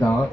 다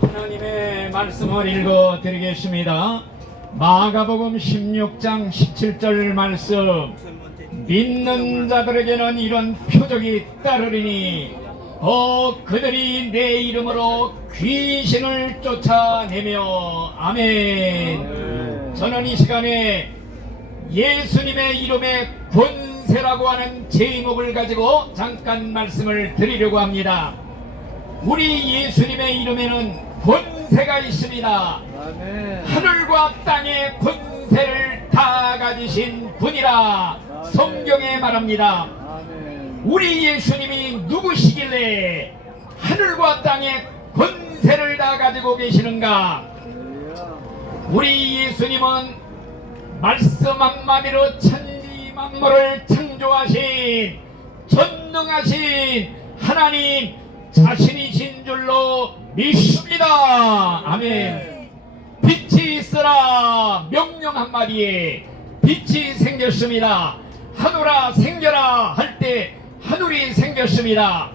하나님의 말씀을 읽어 드리겠습니다. 마가복음 16장 17절 말씀. 믿는 자들에게는 이런 표적이 따르리니 그들이 내 이름으로 귀신을 쫓아내며. 아멘. 저는 이 시간에 예수님의 이름의 권세라고 하는 제목을 가지고 잠깐 말씀을 드리려고 합니다. 우리 예수님의 이름에는 권세가 있습니다. 아멘. 하늘과 땅의 권세를 다 가지신 분이라 아멘. 성경에 말합니다. 아멘. 우리 예수님이 누구시길래 하늘과 땅의 권세를 다 가지고 계시는가? 우리 예수님은 말씀 한마디로 천지 만물을 창조하신 전능하신 하나님 자신이신 줄로 믿습니다. 아멘. 빛이 있으라 명령 한마디에 빛이 생겼습니다. 하늘아 생겨라 할 때 하늘이 생겼습니다.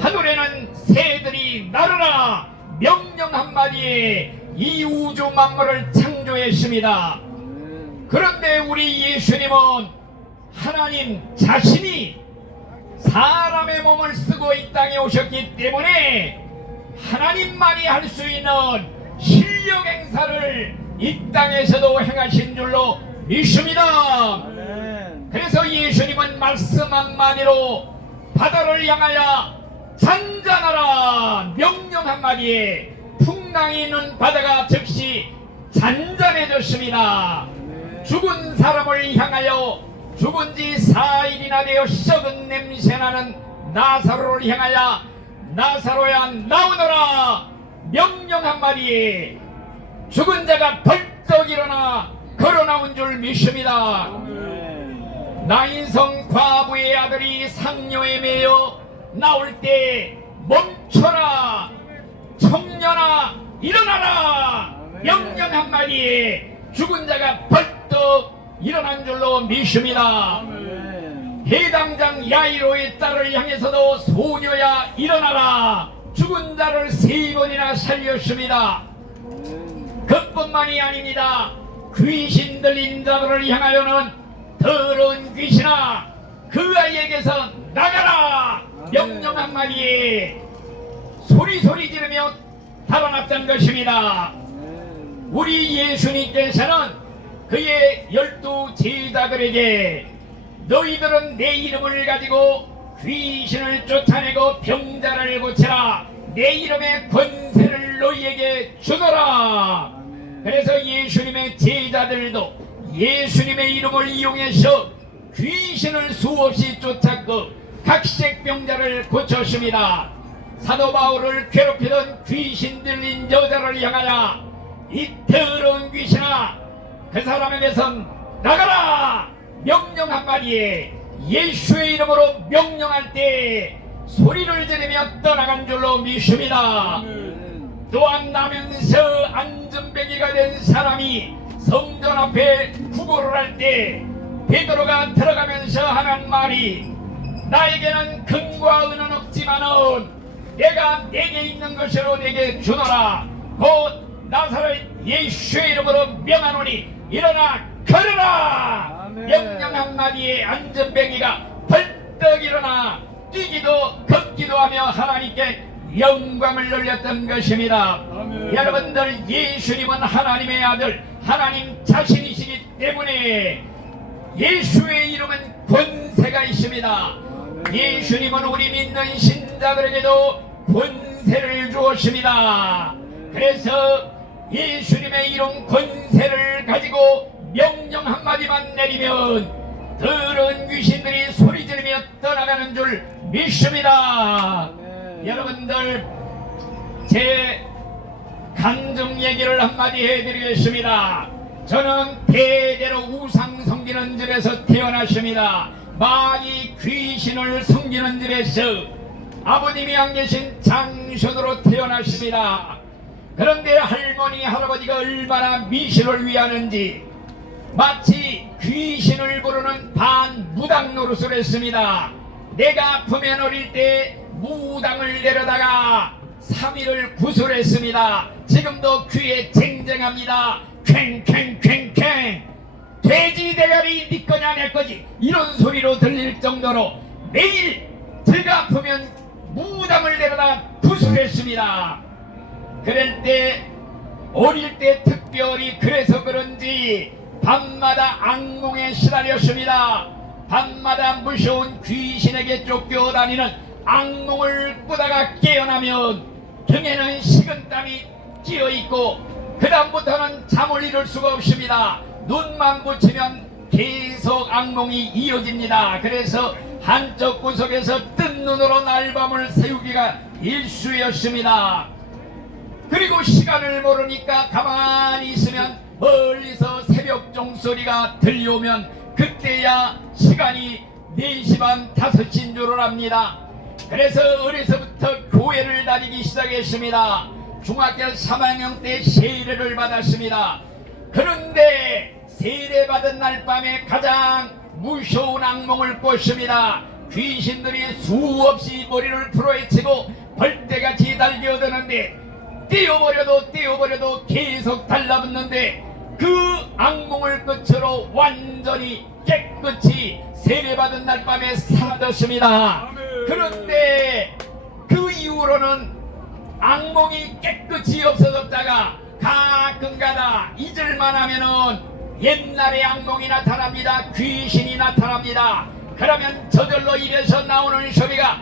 하늘에는 새들이 날아라 명령 한마디에 이 우주 만물을 창조했습니다. 그런데 우리 예수님은 하나님 자신이 사람의 몸을 쓰고 이 땅에 오셨기 때문에 하나님만이 할 수 있는 실력 행사를 이 땅에서도 행하신 줄로 믿습니다. 그래서 예수님은 말씀 한마디로 바다를 향하여 잔잔하라 명령 한마디에 풍랑이 있는 바다가 즉시 잔잔해졌습니다. 죽은 사람을 향하여 죽은 지 4일이나 되어 썩은 냄새나는 나사로를 향하여 나사로야 나오너라 명령 한마디에 죽은 자가 벌떡 일어나 걸어나온 줄 믿습니다. 나인성 과부의 아들이 상녀에 매여 나올 때 멈춰라 청년아 일어나라 명령 한마디에 죽은 자가 벌떡 일어난 줄로 믿습니다. 해당장 야이로의 딸을 향해서도 소녀야 일어나라 죽은 자를 3번이나 살렸습니다. 그뿐만이 아닙니다. 귀신 들린 자들을 향하여는 더러운 귀신아 그 아이에게서 나가라 명령 한마디에 소리 지르며 달아났던 것입니다. 우리 예수님께서는 그의 12 제자들에게 너희들은 내 이름을 가지고 귀신을 쫓아내고 병자를 고치라 내 이름의 권세를 너희에게 주노라. 그래서 예수님의 제자들도 예수님의 이름을 이용해서 귀신을 수없이 쫓았고 각색병자를 고쳤습니다. 사도 바울을 괴롭히던 귀신 들린 여자를 향하여 이 더러운 귀신아 그 사람에게선 나가라 명령 한마디에 예수의 이름으로 명령할 때 소리를 지르며 떠나간 줄로 믿습니다. 또한 나면서 안전뱅이가 된 사람이 성전 앞에 구걸을 할 때 베드로가 들어가면서 하는 말이 나에게는 금과 은은 없지만은 내가 내게 있는 것으로 내게 주노라 곧 나사렛 예수의 이름으로 명하노니 일어나 걸어라. 아멘. 명령 한마디에 안전뱅이가 벌떡 일어나 뛰기도 걷기도 하며 하나님께 영광을 돌렸던 것입니다. 아멘. 여러분들 예수님은 하나님의 아들 하나님 자신이시기 때문에 예수의 이름은 권세가 있습니다. 아멘. 예수님은 우리 믿는 신자들에게도 권세를 주었습니다. 그래서 예수님의 이름 권세를 가지고 명령 한마디만 내리면 더러운 귀신들이 소리 지르며 떠나가는 줄 믿습니다. 여러분들 제 간증 얘기를 한마디 해드리겠습니다. 저는 대대로 우상 섬기는 집에서 태어났습니다. 많이 귀신을 섬기는 집에서 아버님이 안 계신 장손으로 태어났습니다. 그런데 할머니 할아버지가 얼마나 미신을 위하는지 마치 귀신을 부르는 반무당 노릇을 했습니다. 내가 아프면 어릴 때 무당을 내려다가 3일을 구술했습니다. 지금도 귀에 쟁쟁합니다. 퀭퀭퀭퀭 돼지 대가리 네 거냐 내 거지 이런 소리로 들릴 정도로 매일 제가 아프면 무당을 내려다가 구술했습니다. 그럴 때 어릴 때 특별히 그래서 그런지 밤마다 악몽에 시달렸습니다. 밤마다 무서운 귀신에게 쫓겨다니는 악몽을 꾸다가 깨어나면 등에는 식은땀이 끼어있고 그 다음부터는 잠을 이룰 수가 없습니다. 눈만 붙이면 계속 악몽이 이어집니다. 그래서 한쪽 구석에서 뜬 눈으로 날밤을 새우기가 일쑤였습니다. 그리고 시간을 모르니까 가만히 있으면 멀리서 새벽 종소리가 들려오면 그때야 시간이 4시 반 5시인 줄을 압니다. 그래서 어려서부터 교회를 다니기 시작했습니다. 중학교 3학년 때 세례를 받았습니다. 그런데 세례받은 날 밤에 가장 무서운 악몽을 꿨습니다. 귀신들이 수없이 머리를 풀어헤치고 벌떼같이 달겨드는데 떼어버려도 계속 달라붙는데 그 악몽을 끝으로 완전히 깨끗이 세례받은 날 밤에 사라졌습니다. 그런데 그 이후로는 악몽이 깨끗이 없어졌다가 가끔가다 잊을만 하면은 옛날의 악몽이 나타납니다. 귀신이 나타납니다. 그러면 저절로 입에서 나오는 소리가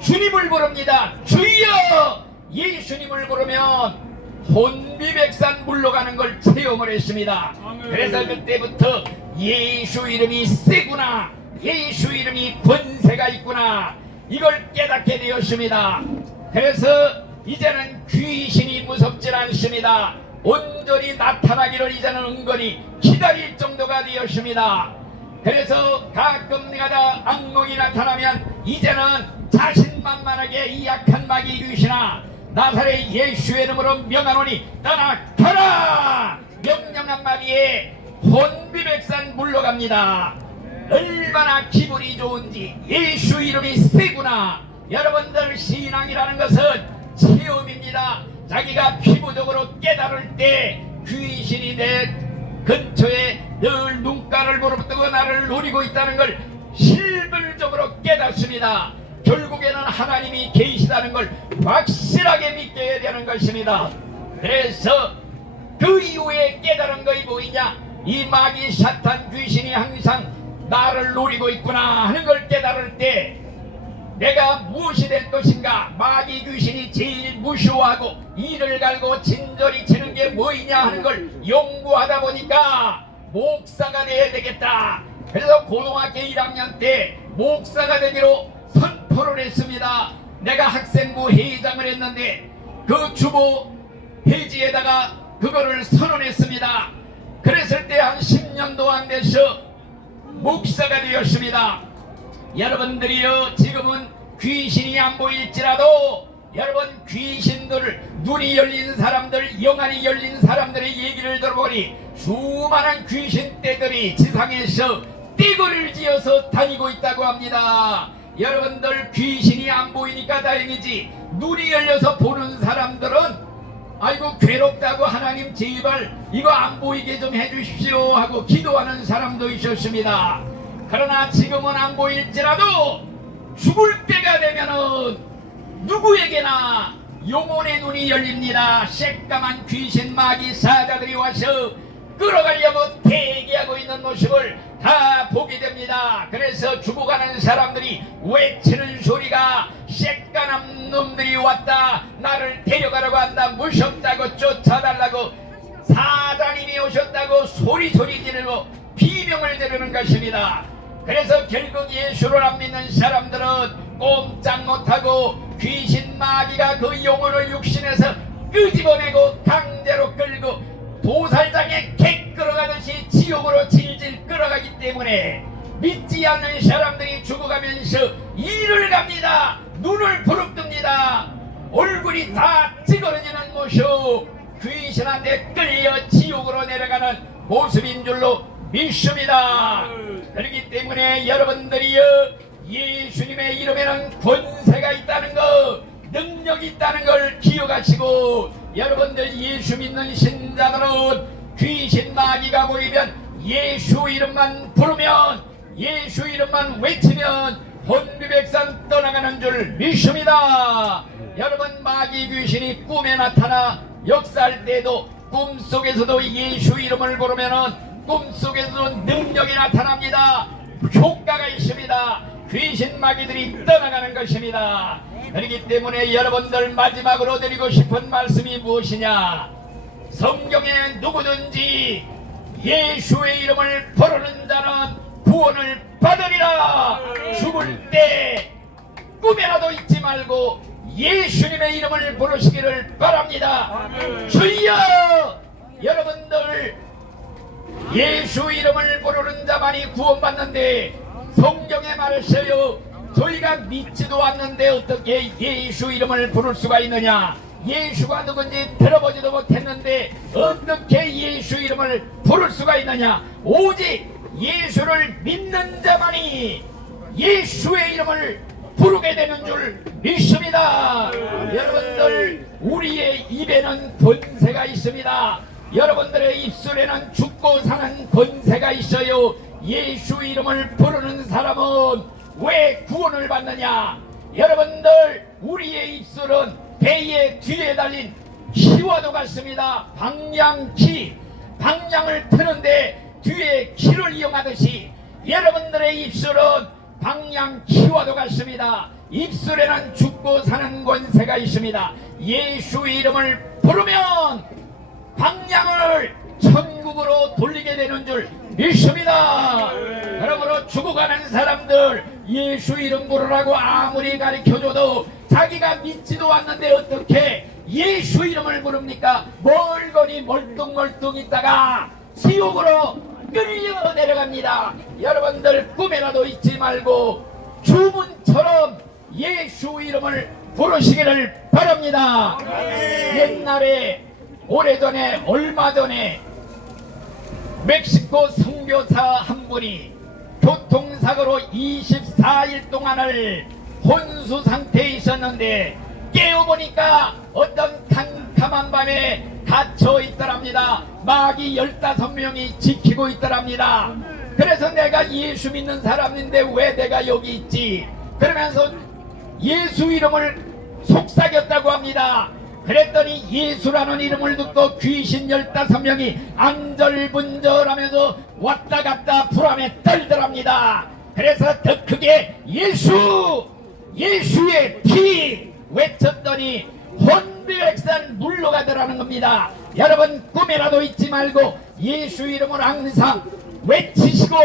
주님을 부릅니다. 주여! 예수님을 부르면 혼비백산 물러가는 걸 체험을 했습니다. 그래서 그때부터 예수 이름이 세구나, 예수 이름이 권세가 있구나, 이걸 깨닫게 되었습니다. 그래서 이제는 귀신이 무섭질 않습니다. 온전히 나타나기를 이제는 은근히 기다릴 정도가 되었습니다. 그래서 가끔 내가 악몽이 나타나면 이제는 자신만만하게 이 약한 마귀 귀신아, 나사렛 예수의 이름으로 명하노니 떠나가라! 명령한 마귀에 혼비백산 물러갑니다. 얼마나 기분이 좋은지. 예수 이름이 세구나. 여러분들 신앙이라는 것은 체험입니다. 자기가 피부적으로 깨달을 때 귀신이 내 근처에 늘 눈가를 부릅뜨고 나를 노리고 있다는 걸 실물적으로 깨닫습니다. 결국에는 하나님이 계시다는 걸 확실하게 믿게 되는 것입니다. 그래서 그 이후에 깨달은 것이 뭐이냐? 이 마귀 사탄 귀신이 항상 나를 노리고 있구나 하는 걸 깨달을 때 내가 무엇이 될 것인가? 마귀 귀신이 제일 무서워하고 이를 갈고 진저리 치는 게 뭐이냐 하는 걸 연구하다 보니까 목사가 돼야 되겠다. 그래서 고등학교 1학년 때 목사가 되기로 선포를 했습니다. 내가 학생부 회장을 했는데 그 주보 회지에다가 그거를 선언했습니다. 그랬을 때 한 10년도 안 돼서 목사가 되었습니다. 여러분들이요, 지금은 귀신이 안 보일지라도 여러분 귀신들, 눈이 열린 사람들, 영안이 열린 사람들의 얘기를 들어보니 수많은 귀신떼들이 지상에서 띠거리를 지어서 다니고 있다고 합니다. 여러분들 귀신이 안 보이니까 다행이지, 눈이 열려서 보는 사람들은 아이고 괴롭다고 하나님 제발 이거 안 보이게 좀 해주십시오 하고 기도하는 사람도 있었습니다. 그러나 지금은 안 보일지라도 죽을 때가 되면은 누구에게나 영혼의 눈이 열립니다. 새까만 귀신 마귀 사자들이 와서 끌어가려고 대기하고 있는 모습을 다 보게 됩니다. 그래서 죽어가는 사람들이 외치는 소리가 새까만 놈들이 왔다, 나를 데려가려고 한다, 무섭다고 쫓아달라고 사자님이 오셨다고 소리 지르고 비명을 지르는 것입니다. 그래서 결국 예수를 안 믿는 사람들은 꼼짝 못하고 귀신 마귀가 그 영혼을 육신에서 끄집어내고 강제로 끌고 도살장에 개 끌어가듯이 지옥으로 질질 끌어가기 때문에 믿지 않는 사람들이 죽어가면서 이를 갑니다. 눈을 부릅뜹니다. 얼굴이 다 찌그러지는 모습, 귀신한테 끌려 지옥으로 내려가는 모습인 줄로 믿습니다. 그렇기 때문에 여러분들이요, 예수님의 이름에는 권세가 있다는 것, 능력이 있다는 걸 기억하시고, 여러분들 예수 믿는 신자들은 귀신 마귀가 보이면 예수 이름만 부르면, 예수 이름만 외치면 혼비백산 떠나가는 줄 믿습니다. 여러분, 마귀 귀신이 꿈에 나타나 역사할 때도 꿈속에서도 예수 이름을 부르면은 꿈속에서도 능력이 나타납니다. 효과가 있습니다. 귀신 마귀들이 떠나가는 것입니다. 그렇기 때문에 여러분들 마지막으로 드리고 싶은 말씀이 무엇이냐? 성경에 누구든지 예수의 이름을 부르는 자는 구원을 받으리라. 죽을 때 꿈에라도 잊지 말고 예수님의 이름을 부르시기를 바랍니다. 주여! 여러분들 예수 이름을 부르는 자만이 구원받는데 성경에 말했어요. 저희가 믿지도 않는데 어떻게 예수 이름을 부를 수가 있느냐? 예수가 누군지 들어보지도 못했는데 어떻게 예수 이름을 부를 수가 있느냐? 오직 예수를 믿는 자만이 예수의 이름을 부르게 되는 줄 믿습니다. 여러분들, 우리의 입에는 권세가 있습니다. 여러분들의 입술에는 죽고 사는 권세가 있어요. 예수 이름을 부르는 사람은 왜 구원을 받느냐? 여러분들, 우리의 입술은 배의 뒤에 달린 키와도 같습니다. 방향키, 방향을 트는데 뒤에 키를 이용하듯이 여러분들의 입술은 방향키와도 같습니다. 입술에는 죽고 사는 권세가 있습니다. 예수 이름을 부르면 방향을 천국으로 돌리게 되는 줄 믿습니다. 그러므로 죽어가는 사람들 예수 이름 부르라고 아무리 가르쳐줘도 자기가 믿지도 않는데 어떻게 예수 이름을 부릅니까? 멀거니 멀뚱멀뚱 있다가 지옥으로 끌려 내려갑니다. 여러분들 꿈에라도 잊지 말고 주문처럼 예수 이름을 부르시기를 바랍니다. 옛날에 오래전에 얼마 전에 멕시코 선교사 한 분이 교통사고로 24일 동안을 혼수 상태에 있었는데 깨어보니까 어떤 캄캄한 밤에 갇혀 있더랍니다. 마귀 15명이 지키고 있더랍니다. 그래서 내가 예수 믿는 사람인데 왜 내가 여기 있지? 그러면서 예수 이름을 속삭였다고 합니다. 그랬더니 예수라는 이름을 듣고 귀신 15명이 안절분절하면서 왔다 갔다 불안에 떨더랍니다. 그래서 더 크게 예수! 예수의 피! 외쳤더니 혼비백산 물러가더라는 겁니다. 여러분, 꿈에라도 잊지 말고 예수 이름을 항상 외치시고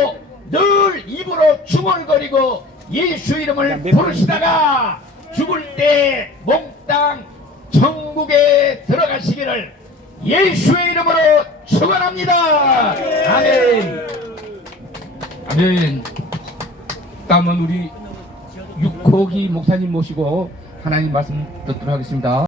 늘 입으로 중얼거리고 예수 이름을 부르시다가 죽을 때 몽땅 천국에 들어가시기를 예수의 이름으로 축원합니다. 아멘. 아멘. 다음은 우리 육호기 목사님 모시고 하나님 말씀 듣도록 하겠습니다.